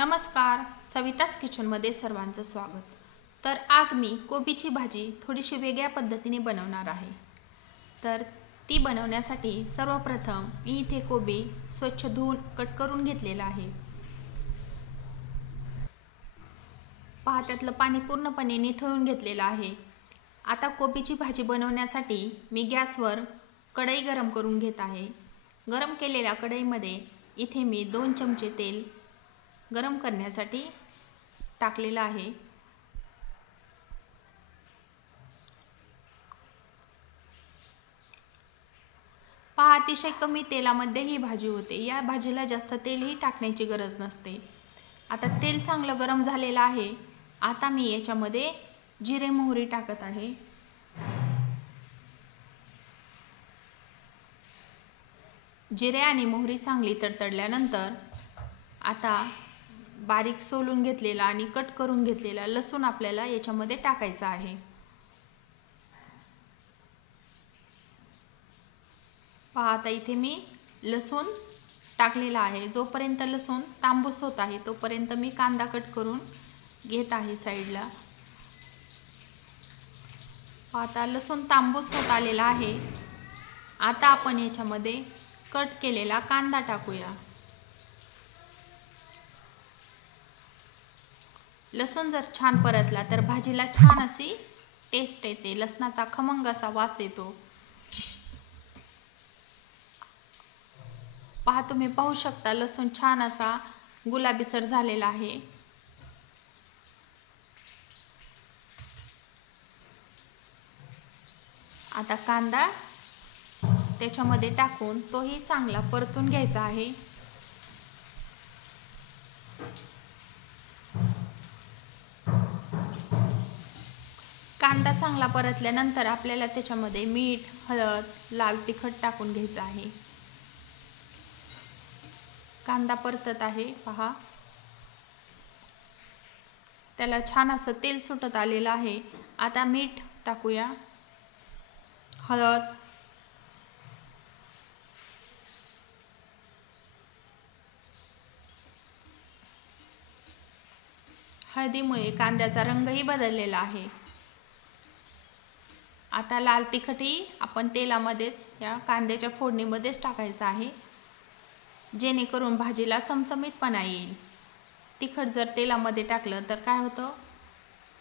नमस्कार, सवितास किचनमध्ये सर्वांचं स्वागत। तर आज मी कोबीची भाजी थोडीशी वेगळ्या पद्धतीने बनवणार आहे। तर ती बनवण्यासाठी सर्वप्रथम मी इथे कोबी स्वच्छ धुवून कट करून घेतलेला आहे। पहा, त्यातलं पाणी पूर्णपणे निथळून घेतलेलं आहे। आता कोबीची भाजी बनवण्यासाठी मी गॅसवर कढई गरम करून घेत आहे। गरम केलेल्या कढईमध्ये इथे मी 2 चमचे तेल गरम करण्यासाठी टाकलेला आहे। पहा, अतिशय कमी तेलामध्ये ही भाजी होते। या भाजीला जास्त तेलही टाकण्याची गरज नसते। आता तेल चांगलं गरम झालेलं आहे। आता मी याच्यामध्ये जिरे मोहरी टाकत आहे। जिरे आणि मोहरी चांगली तडतडल्यानंतर आता बारीक सोलून घेतलेला आणि कट करून घेतलेला लसूण आपल्याला याच्यामध्ये टाकायचा आहे। पहा, आता इथे मी लसूण टाकलेला आहे। जोपर्यंत लसूण तांबूस होत आहे तोपर्यंत मी कांदा कट करून घेत आहे साईडला। आता लसूण तांबूस होत आलेला आहे। आता आपण याच्यामध्ये कट केलेला कांदा टाकूया। लसूण जर छान परतला तर भाजीला छान अशी टेस्ट येते, लसणाचा खमंग असा वास येतो। पहा, तुम्ही पाहू शकता लसूण छान असा गुलाबीसर झालेला आहे। आता कांदा त्याच्यामध्ये टाकून तोही चांगला परतून घ्यायचा आहे। कांदा चांगला परतल्यानंतर आपल्याला त्याच्यामध्ये मीठ, हळद, लाल तिखट टाकून घ्यायचं आहे। कांदा परतत आहे, पहा त्याला छान असं तेल सुटत आलेलं आहे। आता मीठ टाकूया, हळद, हळदीमुळे कांद्याचा रंगही बदललेला आहे। आता लाल तिखटही आपण तेलामध्येच या कांद्याच्या फोडणीमध्येच टाकायचं आहे, जेणेकरून भाजीला चमचमीतपणा येईल। तिखट जर तेलामध्ये टाकलं तर काय होतं,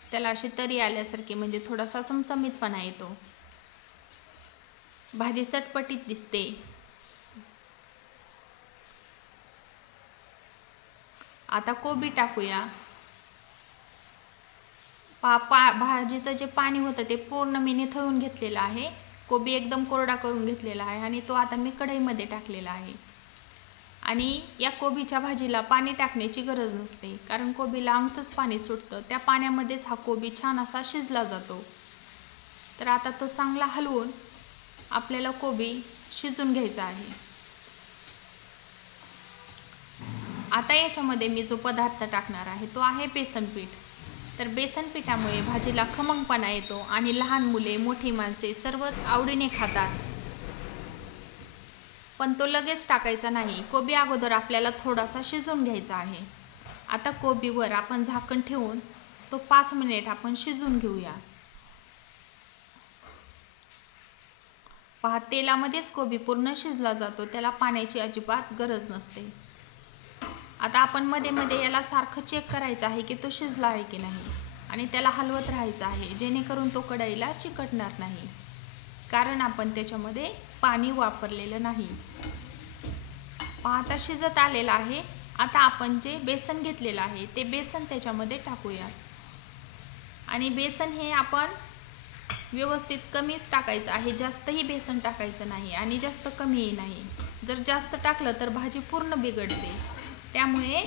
त्याला अशी तरी आल्यासारखी म्हणजे थोडासा चमचमीतपणा येतो, भाजी चटपटीत दिसते। आता कोबी टाकूया। भाजीचं जे पाणी होतं ते पूर्ण मी निथळून घेतलेलं आहे। कोबी एकदम कोरडा करून घेतलेला आहे आणि तो आता मी कढईमध्ये टाकलेला आहे। आणि या कोबीच्या भाजीला पाणी टाकण्याची गरज नसते, कारण कोबीला अंगचंच पाणी सुटतं। त्या पाण्यामध्येच हा कोबी छान असा शिजला जातो। तर आता तो चांगला हलवून आपल्याला कोबी शिजून घ्यायचा आहे। आता याच्यामध्ये मी जो पदार्थ टाकणार आहे तो आहे बेसन पीठ। तर बेसन पिठामुळे भाजीला खमंगपणा येतो आणि लहान मुले, मोठी माणसे सर्वच आवडीने खातात। पण तो लगेच टाकायचा नाही, कोबी अगोदर आपल्याला थोडासा शिजवून घ्यायचा आहे। आता कोबीवर आपण झाकण ठेवून तो 5 मिनिट आपण शिजवून घेऊया। पहा, तेलामध्येच कोबी पूर्ण शिजला जातो, त्याला पाण्याची अजिबात गरज नसते। आता आपण मध्ये मध्ये याला सारखं चेक करायचं आहे की तो शिजला आहे की नाही, आणि त्याला हलवत राहायचं आहे, जेणेकरून तो कढईला चिकटणार नाही, कारण आपण त्याच्यामध्ये पाणी वापरलेलं नाही। पहा, आता शिजत आलेला आहे। आता आपण जे बेसन घेतलेलं आहे ते बेसन त्याच्यामध्ये टाकूया। आणि बेसन हे आपण व्यवस्थित कमीच टाकायचं आहे, जास्तही बेसन टाकायचं नाही आणि जास्त कमीही नाही। जर जास्त टाकलं तर भाजी पूर्ण बिघडते, त्यामुळे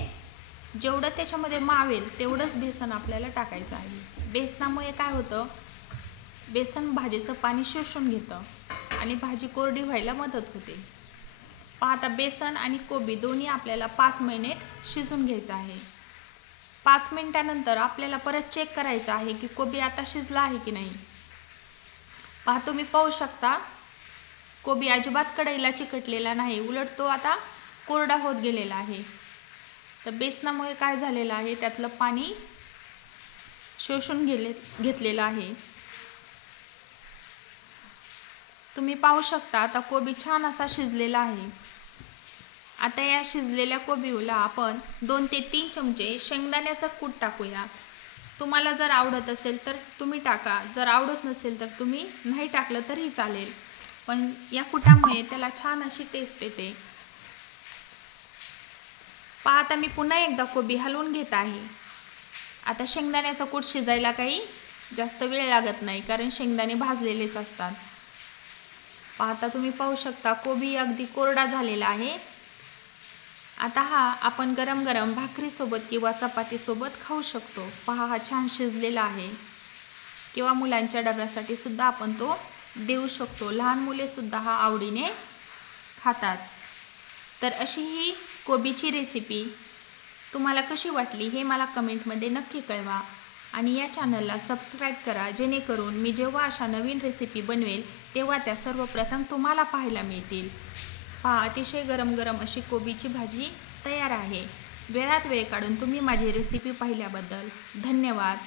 जेवढं त्याच्यामध्ये मावेल तेवढंच बेसन आपल्याला टाकायचं आहे। बेसनामुळे काय होतं, बेसन भाजीचं पाणी शोषून घेतं आणि भाजी कोरडी व्हायला मदत होते। पहा, आता बेसन आणि कोबी दोन्ही आपल्याला 5 मिनिट शिजून घ्यायचं आहे। 5 मिनिटानंतर आपल्याला परत चेक करायचं आहे की कोबी आता शिजला आहे की नाही। पहा, तुम्ही पाहू शकता कोबी अजिबात कढईला चिकटलेला नाही, उलट तो आता कोरडा होत गेलेला आहे। तर बेसनामुळे काय झालेलं आहे, त्यातलं पाणी शोषून घेतलेलं आहे. तुम्ही पाहू शकता आता कोबी छान असा शिजलेला आहे. आता या शिजलेल्या कोबीला आपण 2 ते 3 चमचे शेंगदाण्याचा कूट टाकूया. तुम्हाला जर आवडत असेल तर तुम्ही टाका, जर आवडत नसेल तर तुम्ही नाही टाकलं तरी चालेल, पण या कुटामुळे त्याला छान अशी टेस्ट येते. पहा आता मी पुन्हा एकदा कोबी हलवून घेत आहे. आता शेंगदाण्याचा कूट शिजायला काही जास्त वेळ लागत नाही, कारण शेंगदाणे भाजलेलेच असतात. आता तुम्ही पाहू शकता कोबी अगदी कोरडा झालेला आहे. आता हा आपण गरम गरम भाकरीसोबत किंवा चपातीसोबत खाऊ शकतो. पहा हा छान शिजलेला आहे, किंवा मुलांच्या डब्यासाठी सुद्धा आपण तो देऊ शकतो. लहान मुले सुद्धा हा आवडीने खातात. तर अशी ही कोबीची रेसिपी तुम्हाला कशी वाटली हे मला कमेंटमध्ये नक्की कळवा, आणि या चॅनलला सबस्क्राईब करा, जेणेकरून मी जेव्हा अशा नवीन रेसिपी बनवेल तेव्हा त्या सर्वप्रथम तुम्हाला पाहायला मिळतील. पहा अतिशय गरम गरम अशी कोबीची भाजी तयार आहे. वेळात वेळ काढून तुम्ही माझी रेसिपी पाहिल्याबद्दल धन्यवाद.